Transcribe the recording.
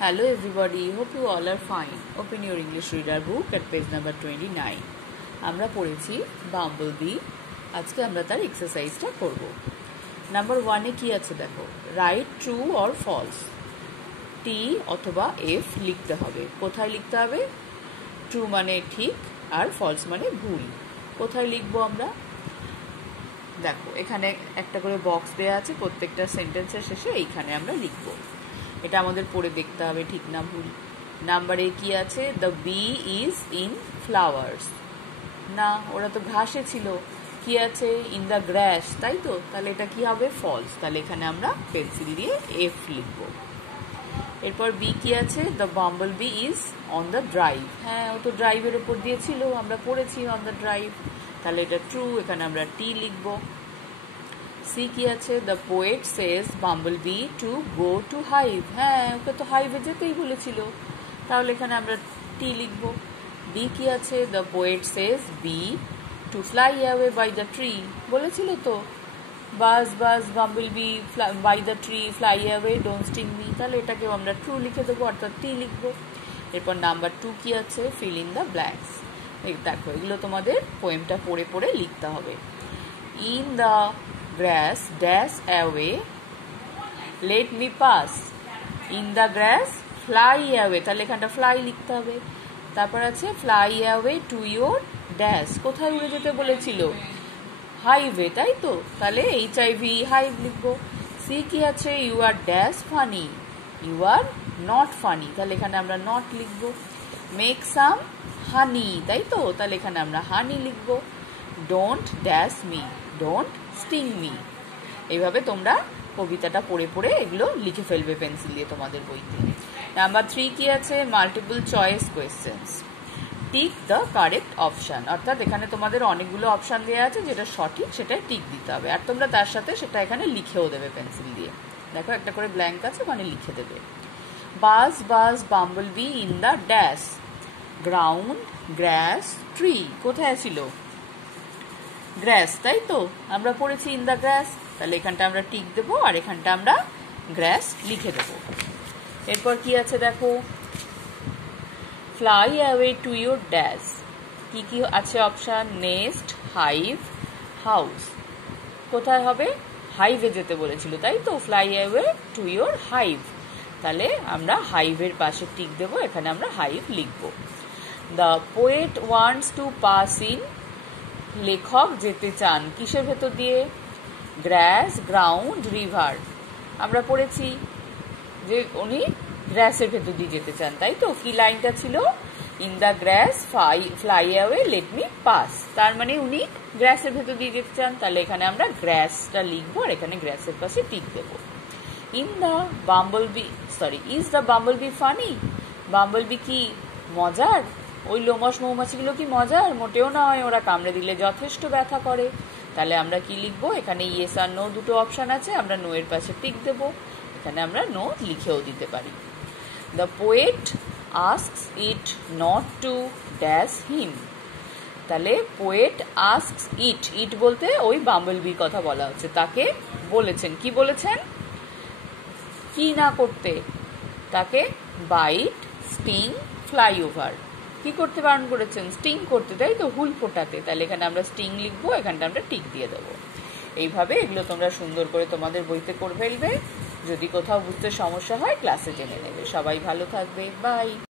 Hello everybody, hope you all are fine. Open your English reader book at page number 29. আমরা পড়েছি Bumblebee. আজকে আমরা তার এক্সারসাইজটা করব। নাম্বার 1-এ কি আছে দেখো, রাইট ট্রু অর ফলস। টি অথবা এফ লিখতে হবে। কোথায় লিখতে হবে? ট্রু মানে ঠিক আর ফলস মানে ভুল। কোথায় লিখবো আমরা? দেখো এখানে একটা করে বক্স দেওয়া আছে, প্রত্যেকটা সেন্টেন্সের শেষে এইখানে আমরা লিখবো। এটা আমাদের পড়ে দেখতে হবে ঠিক না ভুল। নাম্বারে কি আছে? The bee is in flowers. না, ওরা তো ঘাসে ছিল। কি আছে? ইন দ্য গ্রাস, তাই তো? তাহলে এটা কি হবে? ফলস। তাহলে এখানে আমরা পেন্সিল দিয়ে এফ লিখবো। এরপর বি কি আছে? The bumble bee is on the drive. হ্যাঁ, ও তো ড্রাইভের ওপর দিয়ে ছিল, আমরা পড়েছি অন দ্য ড্রাইভ। তাহলে এটা ট্রু, এখানে আমরা টি লিখবো। সি কি আছে? The poet says bumble bee to go to hive. হ্যাঁ, ওকে তো হাইভে যেতেই বলেছিল, তাহলে এখানে আমরা টি লিখব। ডি কি আছে? The poet says bee to fly away by the tree. বলেছিল তো, buzz buzz bumble bee by the tree fly away don't sting me. তাহলে এটাকেও আমরা ট্রু লিখে দেবো, অর্থাৎ টি লিখবো। এরপর নাম্বার 2 কি আছে? Fill in the blanks. দেখো এগুলো তোমাদের পোয়েমটা পড়ে পড়ে লিখতে হবে। In the grass dash away let me pass, in the grass fly away, তাহলে এখানটা ফ্লাই লিখতে হবে। তারপর আছে fly away to your dash, কোথায় উড়ে যেতে বলেছিল? হাইভে, তাই তো? তাহলে HIV হাইভ লিখবো। সি কি আছে? You are dash funny, you are not funny, তাহলে এখানে আমরা নট লিখবো। মেক সাম হানি, তাই তো? তাহলে এখানে আমরা হানি লিখবো। Don't dash me, don't sting me. এইভাবে তোমরা কবিতাটা পড়ে পড়ে এগুলো লিখে ফেলবে পেন্সিল দিয়ে তোমাদের বইতে। নাম্বার 3 কি আছে? Multiple choice questions. Tick the correct option, অর্থাৎ এখানে তোমাদের অনেকগুলো অপশান দেওয়া আছে, যেটা সঠিক সেটা টিক দিতে হবে, আর তোমরা তার সাথে সেটা এখানে লিখেও দেবে পেন্সিল দিয়ে। দেখো একটা করে ব্ল্যাঙ্ক আছে, মানে লিখে দেবে। বাজ বাজ bumble be in the dash, ground glass tree. কোথায় ছিল? গ্রাস, তাই তো? আমরা পড়েছি ইন দ্য গ্রাস, তাহলে এখানটা আমরা টিক দেবো আর এখানটা আমরা গ্রাস লিখে দেবো। এরপর কি আছে দেখো, fly away to your dash. কি কি আছে অপশান? Nest, hive, house. কোথায় হবে? হাইভে যেতে বলেছিল, তাই তো? Fly away to your hive, তাহলে আমরা হাইভের পাশে টিক দেবো, এখানে আমরা হাইভ লিখবো। The poet wants to pass in, লেখক যেতে চান কিসের ভেতর দিয়ে? গ্রাস, গ্রাউন্ড, রিভার। আমরা পড়েছি যে উনি গ্রাসের ভেতর দিয়ে যেতে চান, তাই তো? কি লাইনটা ছিল? In the grass fly away let me pass, তার মানে উনি গ্রাসের ভেতর দিয়ে যেতে চান, তাহলে এখানে আমরা গ্রাসটা লিখবো আর এখানে গ্রাসের পাশে টিক দেবো। In the Bumblebee is the Bumblebee funny, Bumblebee কি মজার? ওই লোমস মৌমাছিগুলো কি মজার? মোটেও নয়, ওরা কামড়ে দিলে যথেষ্ট ব্যথা করে। তাহলে আমরা কি লিখবো? এখানে ইয়েস আর নো দুটো অপশান আছে, আমরা নো এর পাশে টিক দেবো, এখানে আমরা নো লিখেও দিতে পারি। The poet asks it not to dash him, তাহলে পোয়েট আস্কস ইট, ইট বলতে ওই বাম্বলবির কথা বলা হচ্ছে, তাকে বলেছেন, কি বলেছেন? কি না করতে? তাকে বাইট, স্টিং, ফ্লাই ওভার। কি করতে বারণ করেছেন? স্টিং করতে, তাই তো? হুল ফোটাতে, তাহলে এখানে আমরা স্টিং লিখবো, এখানটা আমরা টিক দিয়ে দেবো। এইভাবে এগুলো তোমরা সুন্দর করে তোমাদের বইতে করে ফেলবে। যদি কোথাও বুঝতে সমস্যা হয় ক্লাসে জেনে নেবে। সবাই ভালো থাকবে, বাই।